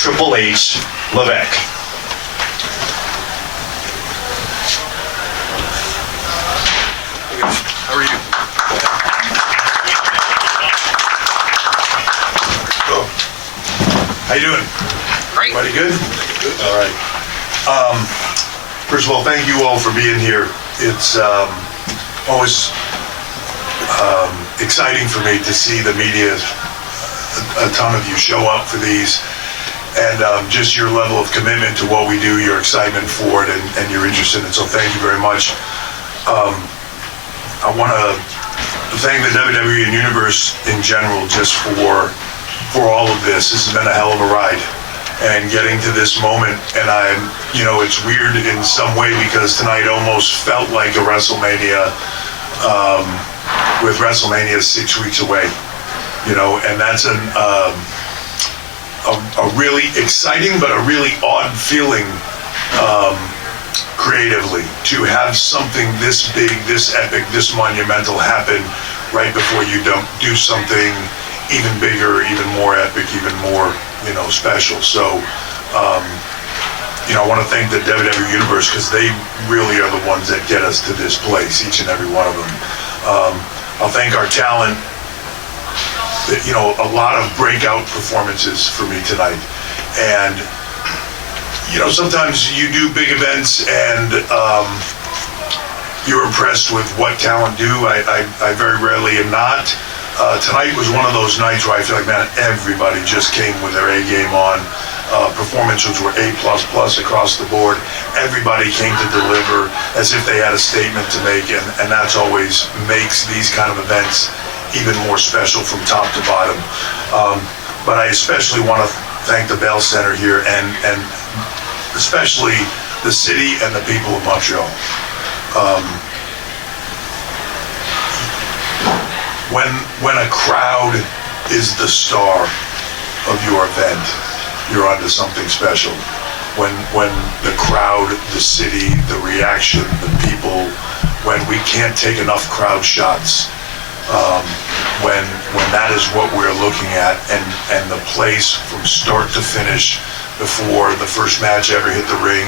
Triple H Levesque. How are you? Oh. How you doing? Great. Everybody good? Good. All right. First of all, thank you all for being here. It's always exciting for me to see the media, a ton of you show up for these, and just your level of commitment to what we do, your excitement for it, and your interest in it. So thank you very much. I want to thank the WWE and Universe in general just for all of this. This has been a hell of a ride, and getting to this moment, and it's weird in some way because tonight almost felt like a WrestleMania, with WrestleMania 6 weeks away, and that's a really exciting but a really odd feeling, creatively, to have something this big, this epic, this monumental happen right before you don't do something even bigger, even more epic, even more, special. So, I want to thank the WWE Universe because they really are the ones that get us to this place, each and every one of them. I'll thank our talent. A lot of breakout performances for me tonight. And, sometimes you do big events and you're impressed with what talent do. I very rarely am not. Tonight was one of those nights where I feel like, man, everybody just came with their A game on. Performances were A++ across the board. Everybody came to deliver as if they had a statement to make, and that's always makes these kind of events even more special from top to bottom. But I especially want to thank the Bell Center here and especially the city and the people of Montreal. When a crowd is the star of your event, you're onto something special. When the crowd, the city, the reaction, the people, when we can't take enough crowd shots, when that is what we're looking at, and the place from start to finish, before the first match ever hit the ring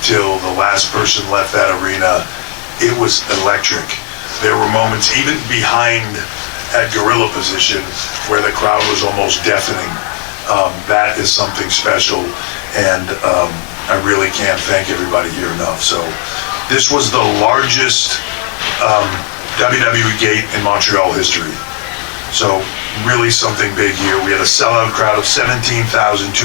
till the last person left that arena, it was electric. There were moments even behind at gorilla position where the crowd was almost deafening. That is something special, and I really can't thank everybody here enough. So this was the largest WWE gate in Montreal history. So really something big here. We had a sellout crowd of 17,271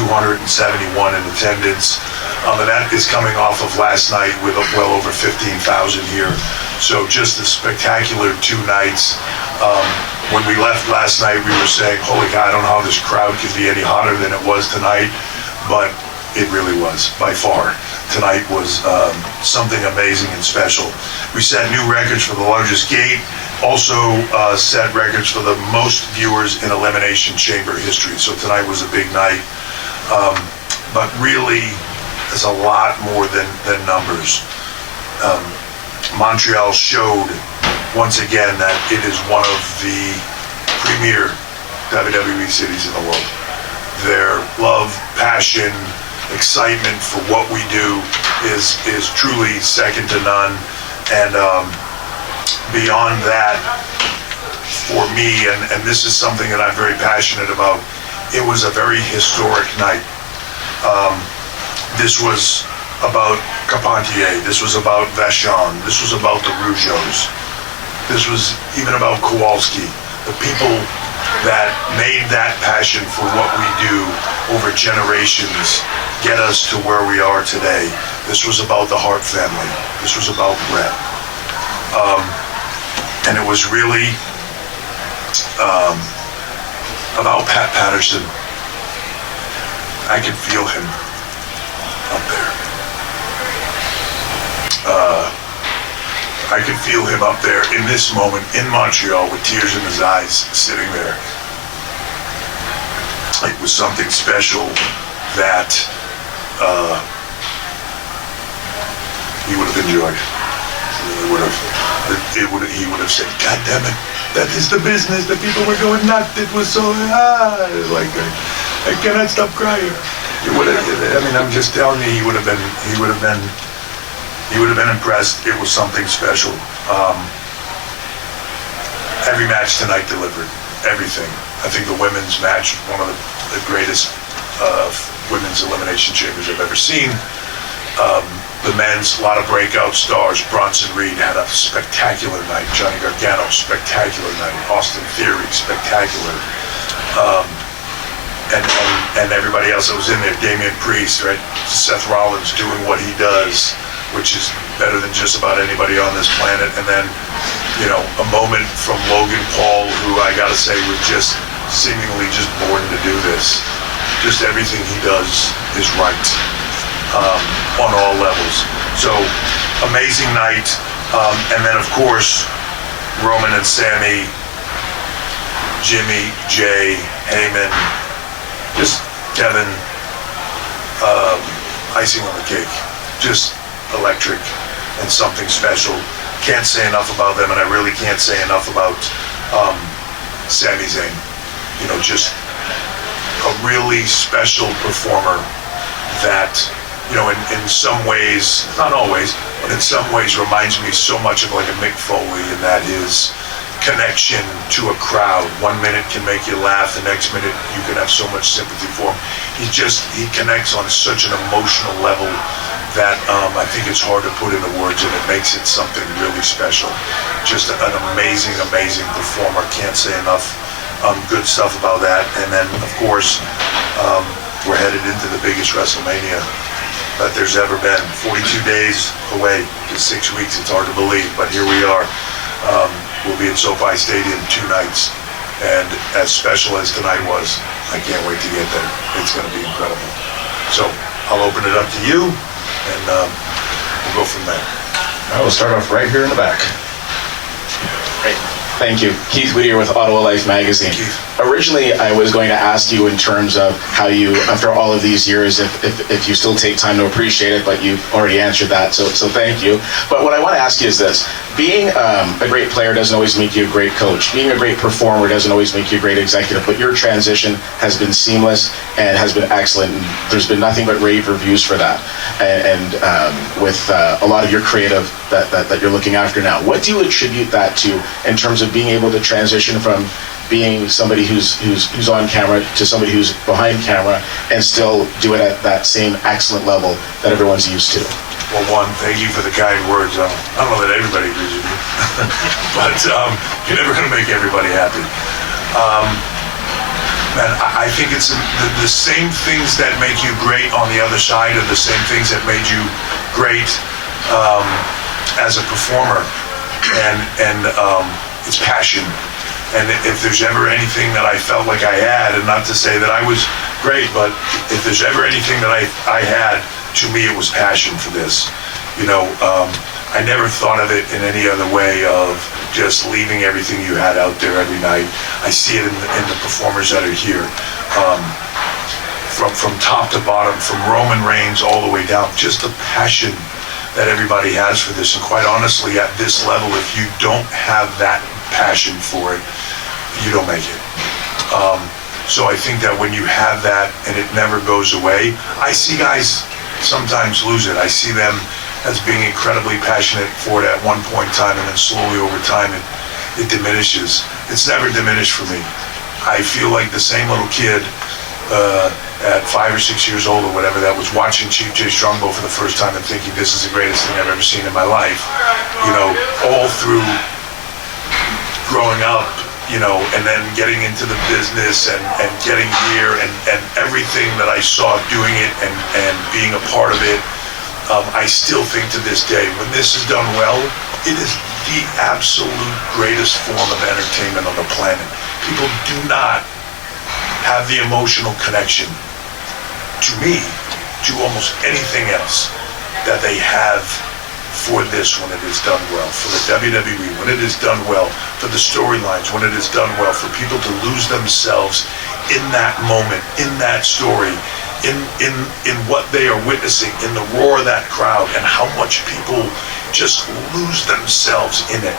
in attendance. And that is coming off of last night with well over 15,000 here. So just a spectacular 2 nights. When we left last night, we were saying, holy God, I don't know how this crowd could be any hotter than it was tonight, but it really was, by far. Tonight was something amazing and special. We set new records for the largest gate, also set records for the most viewers in Elimination Chamber history. So tonight was a big night. But really, it's a lot more than numbers. Montreal showed once again that it is one of the premier WWE cities in the world. Their love, passion, excitement for what we do is truly second to none. And beyond that, for me, and this is something that I'm very passionate about, it was a very historic night. This was about Carpentier. This was about Vachon. This was about the Rougeaus. This was even about Kowalski, the people that made that passion for what we do over generations get us to where we are today. This was about the Hart family. This was about Brett. And it was really about Pat Patterson. I could feel him up there. I could feel him up there in this moment in Montreal with tears in his eyes, sitting there. It was something special that he would have enjoyed. He would have said, God damn it, that is the business. The people were going nuts. It was so like I cannot stop crying. You would have. I mean, I'm just telling you, he would have been impressed. It was something special. Every match tonight delivered everything. I think the women's match, one of the greatest women's elimination chambers I've ever seen. The men's, a lot of breakout stars. Bronson Reed had a spectacular night. Johnny Gargano, spectacular night. Austin Theory, spectacular. And everybody else that was in there. Damian Priest, right? Seth Rollins doing what he does, which is better than just about anybody on this planet. And then, you know, a moment from Logan Paul, who I gotta say was just seemingly just born to do this. Just everything he does is right. On all levels. So, amazing night. And then, of course, Roman and Sammy, Jimmy, Jay, Heyman, just Kevin, icing on the cake. Just electric and something special. Can't say enough about them, and I really can't say enough about Sami Zayn. You know, just a really special performer that, you know, in some ways, not always, but in some ways reminds me so much of like a Mick Foley, in that his connection to a crowd. 1 minute can make you laugh, the next minute you can have so much sympathy for him. He connects on such an emotional level that I think it's hard to put into words, and it makes it something really special. Just an amazing, amazing performer. Can't say enough good stuff about that. And then, of course, we're headed into the biggest WrestleMania that there's ever been. 42 days away to 6 weeks. It's hard to believe, but here we are. We'll be at SoFi Stadium 2 nights, and as special as tonight was, I can't wait to get there. It's going to be incredible. So I'll open it up to you, and we'll go from there. I will start off right here in the back. Great. Thank you. Keith Whittier with Ottawa Life Magazine. Originally, I was going to ask you in terms of how you, after all of these years, if you still take time to appreciate it, but you've already answered that, so thank you. But what I want to ask you is this. Being a great player doesn't always make you a great coach. Being a great performer doesn't always make you a great executive, but your transition has been seamless and has been excellent, and there's been nothing but rave reviews for that. And with a lot of your creative that you're looking after now, what do you attribute that to in terms of being able to transition from being somebody who's on camera to somebody who's behind camera and still do it at that same excellent level that everyone's used to? Well, one, thank you for the kind words. I don't know that everybody agrees with you, but you're never going to make everybody happy. Man, I think it's the same things that make you great on the other side are the same things that made you great as a performer, and it's passion. And if there's ever anything that I felt like I had, and not to say that I was great, but if there's ever anything that I had, to me it was passion for this. You know, I never thought of it in any other way of just leaving everything you had out there every night. I see it in the performers that are here. From top to bottom, from Roman Reigns all the way down, just the passion that everybody has for this. And quite honestly, at this level, if you don't have that passion for it, you don't make it. So I think that when you have that and it never goes away, I see guys sometimes lose it. I see them as being incredibly passionate for it at one point in time, and then slowly over time it diminishes. It's never diminished for me. I feel like the same little kid at 5 or 6 years old or whatever that was watching Chief Jay Strongbow for the first time and thinking this is the greatest thing I've ever seen in my life. You know, all through growing up, you know, and then getting into the business and getting here and everything that I saw doing it and being a part of it, I still think to this day, when this is done well, it is the absolute greatest form of entertainment on the planet. People do not have the emotional connection, to me, to almost anything else that they have for this when it is done well, for the WWE, when it is done well, for the storylines, when it is done well, for people to lose themselves in that moment, in that story, in what they are witnessing, in the roar of that crowd, and how much people just lose themselves in it.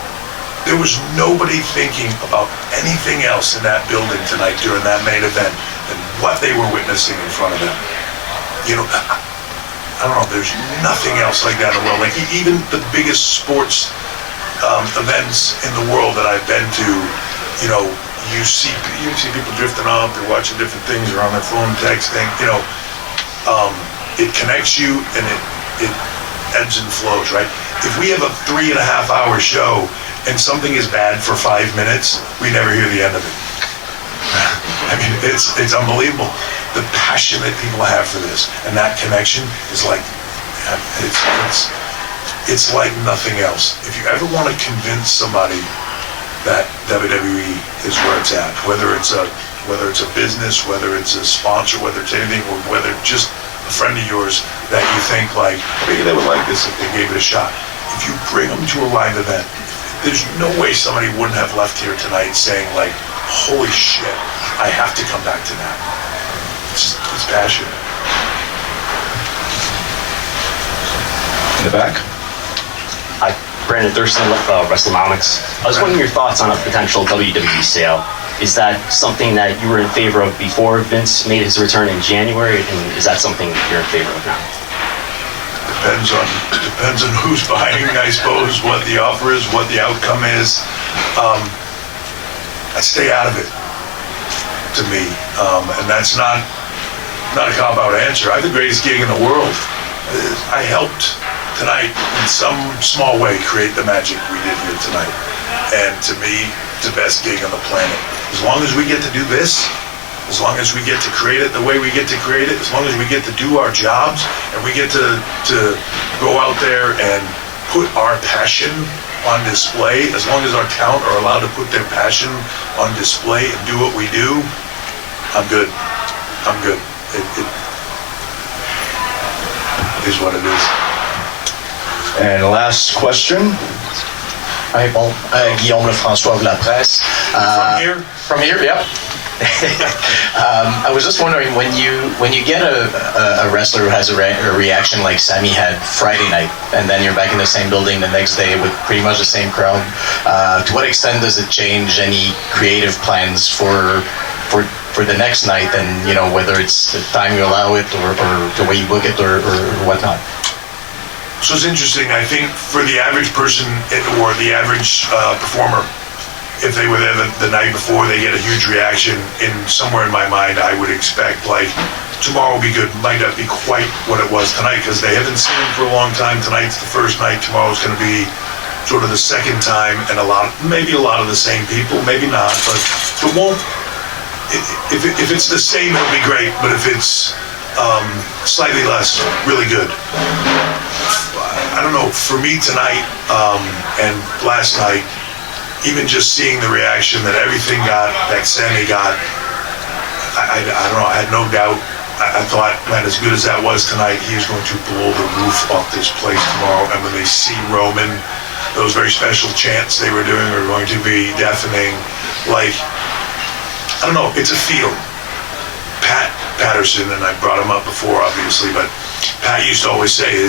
There was nobody thinking about anything else in that building tonight during that main event than what they were witnessing in front of them. you know, I don't know, there's nothing else like that in the world. Like even the biggest sports events in the world that I've been to, you know, you see people drifting off, they're watching different things, they're on their phone texting, you know, it connects you and it ebbs and flows, right? If we have a 3.5-hour show and something is bad for 5 minutes, we never hear the end of it. I mean, it's unbelievable. The passion that people have for this and that connection is like, it's like nothing else. If you ever want to convince somebody that WWE is where it's at, whether it's a business, whether it's a sponsor, whether it's anything, or whether just a friend of yours that you think like, maybe they would like this if they gave it a shot. If you bring them to a live event, there's no way somebody wouldn't have left here tonight saying like, holy shit, I have to come back to that. It's passion. In the back. Hi, Brandon Thurston, WrestleNomics. I was wondering your thoughts on a potential WWE sale. Is that something that you were in favor of before Vince made his return in January, and is that something you're in favor of now? Depends on who's buying, I suppose, what the offer is, what the outcome is. I stay out of it, to me, and that's not a cop-out answer. I have the greatest gig in the world. I helped tonight in some small way create the magic we did here tonight, and to me, it's the best gig on the planet. As long as we get to do this, as long as we get to create it the way we get to create it, as long as we get to do our jobs and we get to go out there and put our passion on display, as long as our talent are allowed to put their passion on display and do what we do, I'm good. I'm good. It is what it is. And last question. Hi, Paul. Guillaume Lefrançois of La Presse. From here? From here, yep. I was just wondering, when you get a wrestler who has a reaction like Sammy had Friday night, and then you're back in the same building the next day with pretty much the same crowd, to what extent does it change any creative plans for the next night, and you know, whether it's the time you allow it or the way you book it or whatnot? So it's interesting. I think for the average person or the average performer, if they were there the night before, they get a huge reaction. Somewhere in my mind, I would expect like tomorrow will be good. Might not be quite what it was tonight because they haven't seen him for a long time. Tonight's the first night. Tomorrow's going to be sort of the second time, and maybe a lot of the same people, maybe not, but it won't. If it's the same, it'll be great. But if it's slightly less, really good. I don't know, for me tonight and last night, even just seeing the reaction that everything got, that Sammy got, I don't know, I had no doubt. I thought, man, as good as that was tonight, he is going to blow the roof off this place tomorrow. And when they see Roman, those very special chants they were doing are going to be deafening. Like, I don't know, it's a feel. Pat Patterson, and I brought him up before, obviously, but Pat used to always say,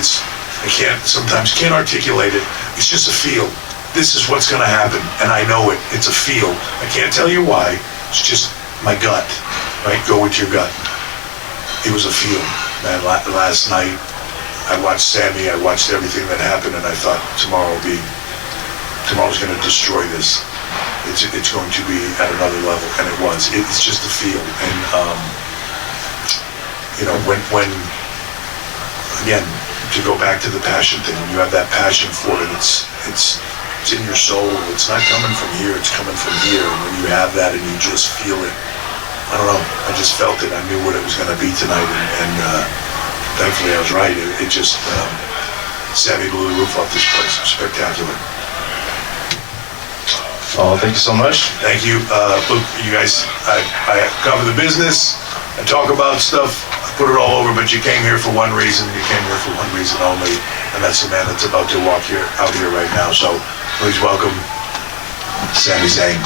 sometimes can't articulate it. It's just a feel. This is what's going to happen, and I know it. It's a feel. I can't tell you why. It's just my gut, right? Go with your gut. It was a feel, man. Last night, I watched Sammy. I watched everything that happened, and I thought tomorrow's going to destroy this. It's going to be at another level, and it was. It's just a feel, and you know, when again, to go back to the passion thing, when you have that passion for it, it's in your soul. It's not coming from here, it's coming from here. And when you have that and you just feel it, I don't know, I just felt it. I knew what it was going to be tonight, and thankfully I was right. It just, Sammy blew the roof off this place. Spectacular. Well, thank you so much. Thank you. Look, you guys, I cover the business, I talk about stuff, put it all over, but you came here for one reason. You came here for one reason only, and that's the man that's about to walk out here right now. So please welcome Sami Zayn.